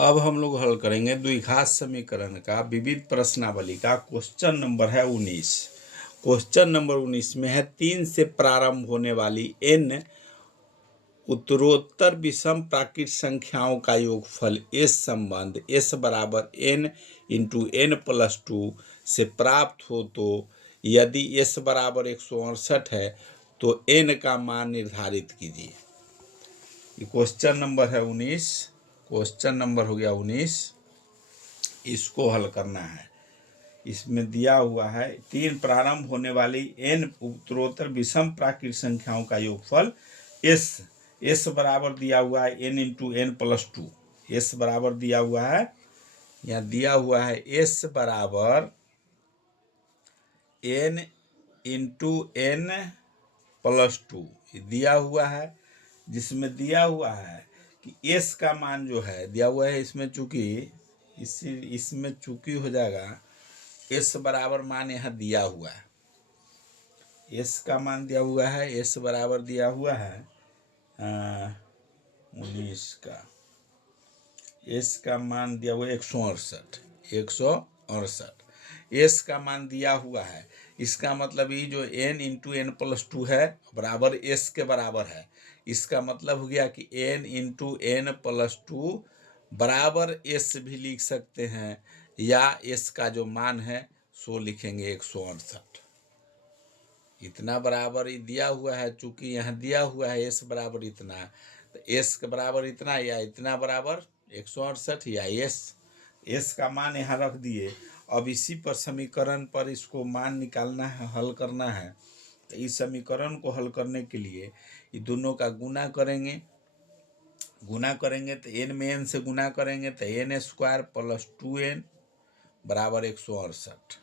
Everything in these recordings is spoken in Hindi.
अब हम लोग हल करेंगे द्विघात समीकरण का विविध प्रश्नावली का क्वेश्चन नंबर है 19। क्वेश्चन नंबर 19 में है 3 से प्रारंभ होने वाली n उत्तरोत्तर विषम प्राकृत संख्याओं का योगफल s संबंध s बराबर n इंटू n+2 से प्राप्त हो तो यदि s बराबर 168 है तो n का मान निर्धारित कीजिए। ये क्वेश्चन नंबर है 19। क्वेश्चन नंबर हो गया 19। इसको हल करना है। इसमें दिया हुआ है 3 प्रारंभ होने वाली n उत्तरोत्तर विषम प्राकृत संख्याओं का योगफल s बराबर दिया हुआ है n इंटू n+2। s बराबर दिया हुआ है, यहाँ दिया हुआ है s बराबर n इंटू n+2 दिया हुआ है, जिसमें दिया हुआ है कि s का मान जो है दिया हुआ है, इसमें चूंकि इसमें चूंकि हो जाएगा s बराबर मान यहाँ दिया हुआ है, s का मान दिया हुआ है, s बराबर दिया हुआ है 19 का s का मान दिया हुआ है 168 s का मान दिया हुआ है। इसका मतलब ये जो n इंटू n+2 है बराबर s के बराबर है। इसका मतलब हो गया कि n इंटू n+2 बराबर s भी लिख सकते हैं, या s का जो मान है सो लिखेंगे 168। इतना बराबर ही दिया हुआ है, चूंकि यहाँ दिया हुआ है s बराबर इतना, तो s के बराबर इतना या इतना बराबर 168 या s का मान यहाँ रख दिए। अब इसी पर समीकरण पर इसको मान निकालना है, हल करना है। तो इस समीकरण को हल करने के लिए ये दोनों का गुना करेंगे तो n में n से गुना करेंगे तो n² + 2n बराबर 168,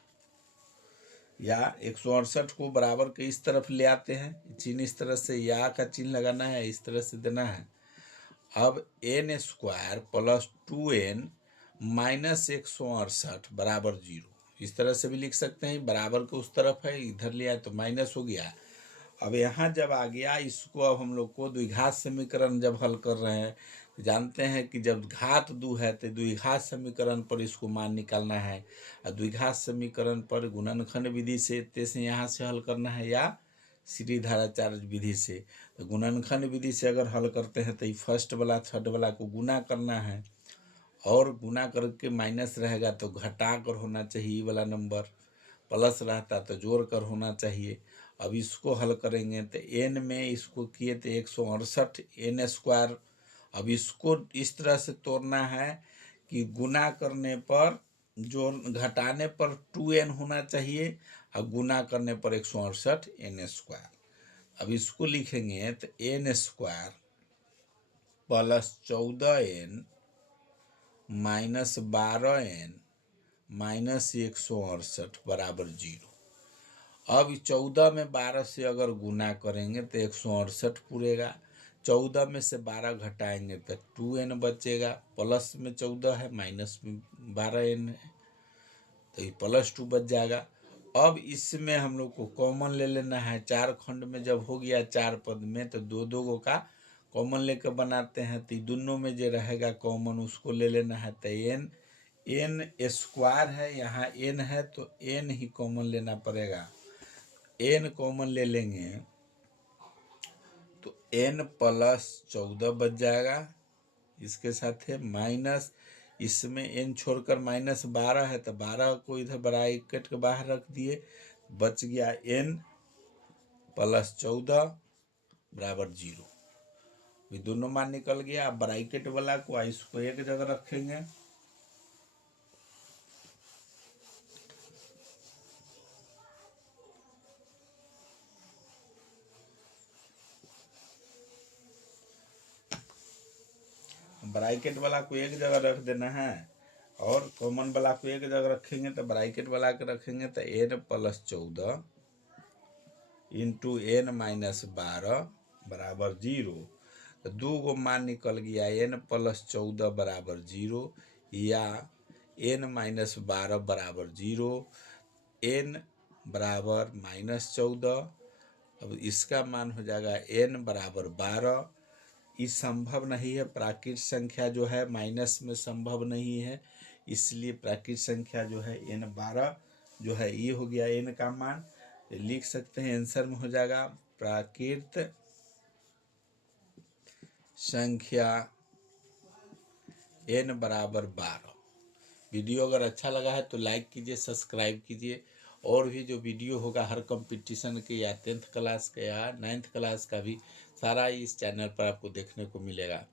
या 168 को बराबर के इस तरफ ले आते हैं, चिन्ह इस तरह से या का चिन्ह लगाना है, इस तरह से देना है। अब n² + 2n माइनस 168 बराबर 0, इस तरह से भी लिख सकते हैं। बराबर के उस तरफ है, इधर लिया तो माइनस हो गया। अब यहाँ जब आ गया, इसको अब हम लोग को द्विघात समीकरण जब हल कर रहे हैं तो जानते हैं कि जब घात 2 है तो द्विघात समीकरण पर इसको मान निकालना है, और द्विघात समीकरण पर गुणनखंड विधि से तैसे यहाँ से हल करना है या सीढ़ीधाराचार्य विधि से। तो गुणनखंड विधि से अगर हल करते हैं तो ये फर्स्ट वाला थर्ड वाला को गुना करना है, और गुना करके माइनस रहेगा तो घटा कर होना चाहिए ये वाला नंबर, प्लस रहता तो जोड़ कर होना चाहिए। अब इसको हल करेंगे तो n में इसको किए तो 168 n²। अब इसको इस तरह से तोड़ना है कि गुना करने पर जोड़ घटाने पर 2n होना चाहिए, और गुना करने पर 168 n²। अब इसको लिखेंगे तो n² + 14n minus 12n minus 168 बराबर 0। अब 14 में 12 से अगर गुना करेंगे तो 168 पूरेगा। 14 में से 12 घटाएंगे तो 2n बचेगा। प्लस में 14 है, माइनस में 12n है, तो ये +2 बच जाएगा। अब इसमें हम लोग को कॉमन ले लेना है। 4 खंड में जब हो गया 4 पद में तो 2 गो का कॉमन लेकर बनाते हैं, तो दोनों में जो रहेगा कॉमन उसको ले लेना है। तो n² है, यहाँ n है तो n ही कॉमन लेना पड़ेगा। n कॉमन ले लेंगे तो n + 14 बच जाएगा। इसके साथ है माइनस, इसमें n छोड़कर माइनस 12 है तो 12 को इधर ब्रैकेट के बाहर रख दिए, बच गया n + 14 बराबर 0। ये दोनों मान निकल गया। अब ब्रैकेट वाला को इसको एक जगह रखेंगे, ब्रैकेट वाला को एक जगह रख देना है, और कॉमन वाला को एक जगह रखेंगे। तो ब्रैकेट वाला के रखेंगे तो n + 14 इंटू n - 12 बराबर 0। तो 2 गो मान निकल गया, n + 14 बराबर 0 या n - 12 बराबर 0, n बराबर -14। अब इसका मान हो जाएगा n बराबर 12 ये संभव नहीं है। प्राकृत संख्या जो है माइनस में संभव नहीं है, इसलिए प्राकृत संख्या जो है n12 जो है ये हो गया n का मान। लिख सकते हैं, आंसर में हो जाएगा प्राकृत संख्या n बराबर 12। वीडियो अगर अच्छा लगा है तो लाइक कीजिए, सब्सक्राइब कीजिए। और भी जो वीडियो होगा हर कंपटीशन के या 10th क्लास का या 9th क्लास का भी सारा इस चैनल पर आपको देखने को मिलेगा।